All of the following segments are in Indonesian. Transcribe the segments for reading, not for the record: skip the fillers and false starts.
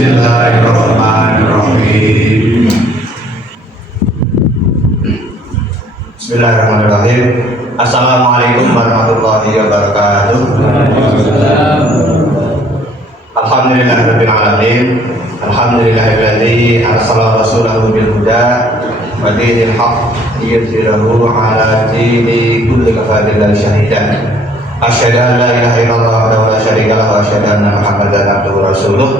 Bismillahirrahmanirrahim. Bismillahirrahmanirrahim. Assalamualaikum warahmatullahi wabarakatuh. Alhamdulillahirabbil alamin. Alhamdulillahilladzi arsala rasulahu bil huda wa dinil haqq liyudhhirahu 'ala dini kulli kafabillahi shahidan. Asyhadu an la ilaha illallah wa la syarika lahu wa asyhadu anna Muhammadan abduhu wa rasuluh.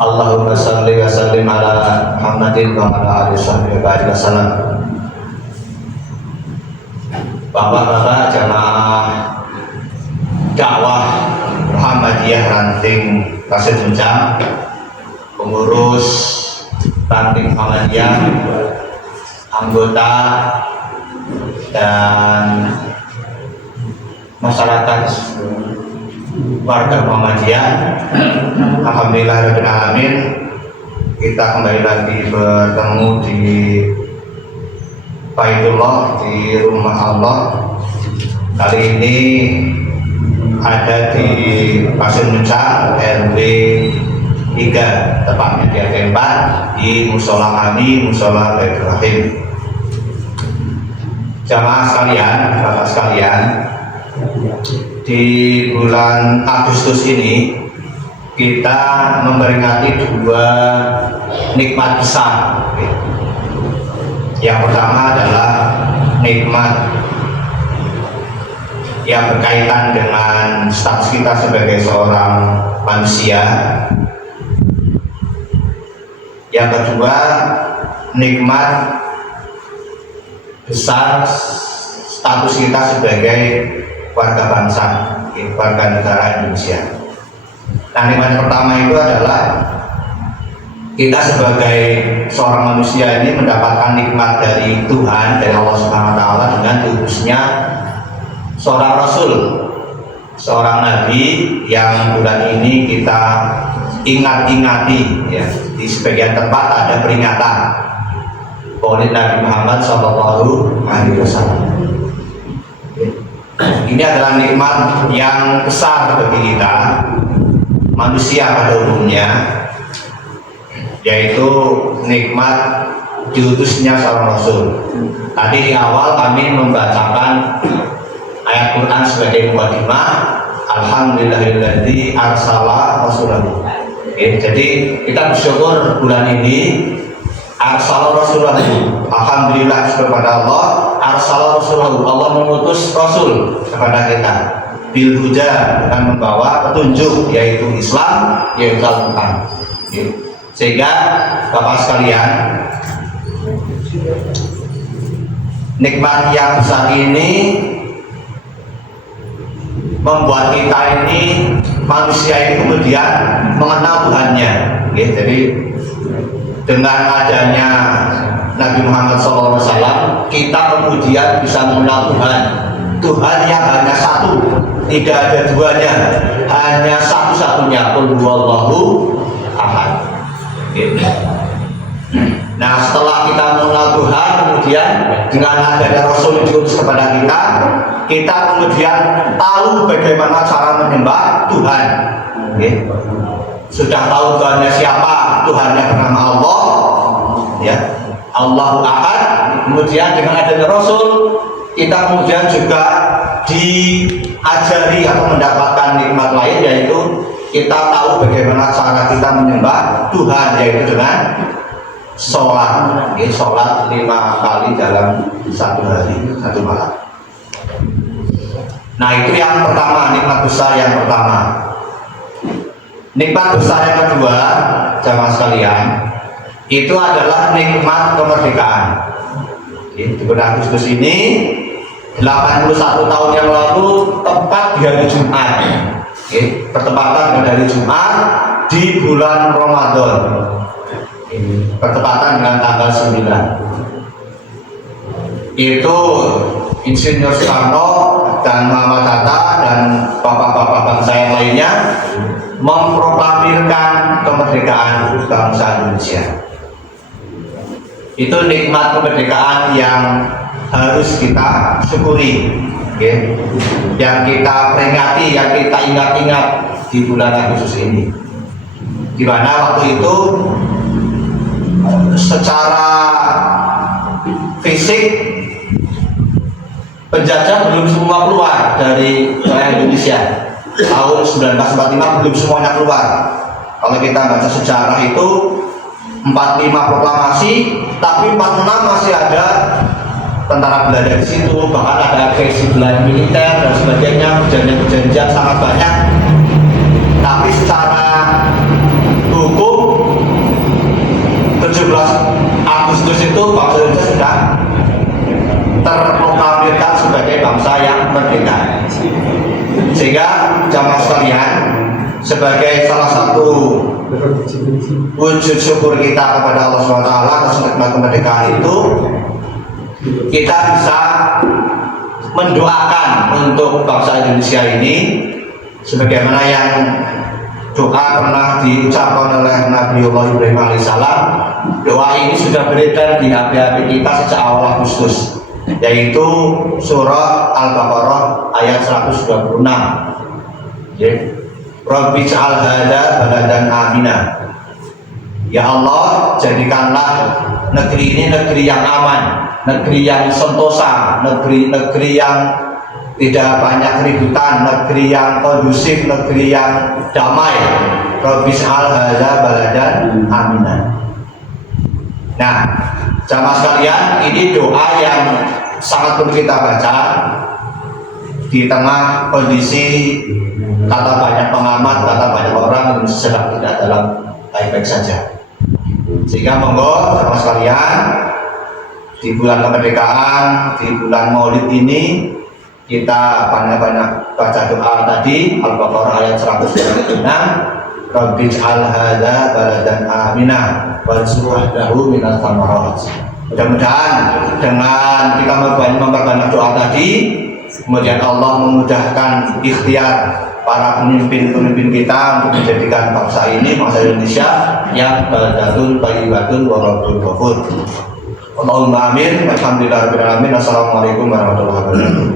Allahumma shalli wa sallim ala Muhammadin wa ala alihi wa sallam. Bapak-bapak jamaah dakwah Muhammadiyah Ranting Pasir Muncang, pengurus Ranting Muhammadiyah, anggota dan masyarakat warga Muhammadiyah, alhamdulillahirabbil alamin, kita kembali lagi bertemu di Baitullah, di rumah Allah. Kali ini ada di Pasir Muncang RW 3, tepatnya di RW 4, di musola kami, musola Baitur Rahim. Jamaah sekalian, bapak sekalian, di bulan Agustus ini kita memperingati dua nikmat besar. Yang pertama adalah nikmat yang berkaitan dengan status kita sebagai seorang manusia. Yang kedua, nikmat besar status kita sebagai warga bangsa, warga negara Indonesia. Nah, nikmat pertama itu adalah kita sebagai seorang manusia ini mendapatkan nikmat dari Tuhan, dari Allah Subhanahu wa Ta'ala, dengan diutusnya seorang Rasul, seorang Nabi yang bulan ini kita ingat-ingati, ya. Di sebagian tempat ada peringatan Maulid Nabi Muhammad Sallallahu Alaihi Wasallam. Ini adalah nikmat yang besar bagi kita manusia pada umumnya, yaitu nikmat diutusnya seorang Rasul. Tadi di awal kami membacakan ayat Quran sebagai mukadimah, alhamdulillahilladzi arsala rasulahu. Jadi kita bersyukur bulan ini arsala rasulahu. Alhamdulillah kepada Allah, arsala rasulahu, Allah mengutus Rasul kepada kita bil huda, dengan membawa petunjuk, yaitu Islam, yaitu Al-Quran. Sehingga bapak sekalian, nikmat yang besar ini membuat kita ini, manusia ini kemudian mengenal Tuhannya. Jadi dengan adanya Nabi Muhammad SAW, kita kemudian bisa mengenal Tuhan. Tuhan yang hanya satu, tidak ada duanya, hanya satu-satunya, qul huwallahu ahad. Nah, setelah kita mengenal Tuhan, kemudian dengan adanya Rasul diutus kepada kita kemudian tahu bagaimana cara menyembah Tuhan. Sudah tahu Tuhannya siapa, Tuhannya bernama Allah, ya, Allahu Ahad. Kemudian dengan adanya Rasul, kita kemudian juga diajari atau mendapatkan nikmat lain, yaitu kita tahu bagaimana cara kita menyembah Tuhan, yaitu dengan sholat, sholat 5 kali dalam satu hari, satu malam. Nah, itu yang pertama, nikmat besar yang pertama. Nikmat besar yang kedua, jamaah sekalian, itu adalah nikmat kemerdekaan. Di bulan Agustus ini 81 tahun yang lalu, tepat di hari Jumat, bertepatan dengan hari Jumat di bulan Ramadan, bertepatan dengan tanggal 9. Itu Insinyur Soekarno dan Muhammad Hatta dan bapak-bapak bangsa yang lainnya memproklamirkan kemerdekaan bangsa Indonesia. Itu nikmat kemerdekaan yang harus kita syukuri, yang kita peringati, yang kita ingat-ingat di bulan Agustus ini. di mana waktu itu secara fisik penjajah belum semua keluar dari wilayah Indonesia. Tahun 1945 belum semuanya keluar. Kalau kita baca sejarah itu 45 proklamasi, tapi 46 masih ada tentara Belanda di situ, bahkan ada agresi Belanda militer dan sebagainya, perjanjian-perjanjian sangat banyak. Tapi secara hukum 17 Agustus itu bangsa Indonesia sudah terproklamirkan sebagai bangsa yang merdeka. Sehingga jamaah sekalian, sebagai salah satu wujud syukur kita kepada Allah SWT atas nikmat kemerdekaan itu, kita bisa mendoakan untuk bangsa Indonesia ini sebagaimana yang doa pernah diucapkan oleh Nabiullah Ibrahim alaihissalam. Doa ini sudah beredar di HP-HP kita sejak awal Agustus, yaitu surah Al-Baqarah ayat 126. Rabbi ja'al hadza baladan amina. Ya Allah, jadikanlah negeri ini negeri yang aman, negeri yang sentosa, negeri yang tidak banyak keributan, negeri yang kondusif, negeri yang damai. Rabbi ja'al hadza baladan amina. Nah, jamaah sekalian, ini doa yang sangat perlu kita baca di tengah kondisi kata banyak pengamat, kata banyak orang yang sedang tidak dalam baik-baik saja. Sehingga monggo jamaah sekalian, di bulan kemerdekaan, di bulan Maulid ini kita banyak-banyak baca doa tadi Al-Baqarah ayat 126. Rabbi ja'al hadza baladan amina warzuqna lahu minats tsamarat. Mudah-mudahan dengan kita memperbanyak doa tadi, kemudian Allah memudahkan ikhtiar para pemimpin-pemimpin kita untuk menjadikan bangsa ini, bangsa Indonesia yang baldatun thayyibatun wa rabbul ghafur. Allahumma amin. Alhamdulillahirabbil alamin. Assalamualaikum warahmatullahi wabarakatuh.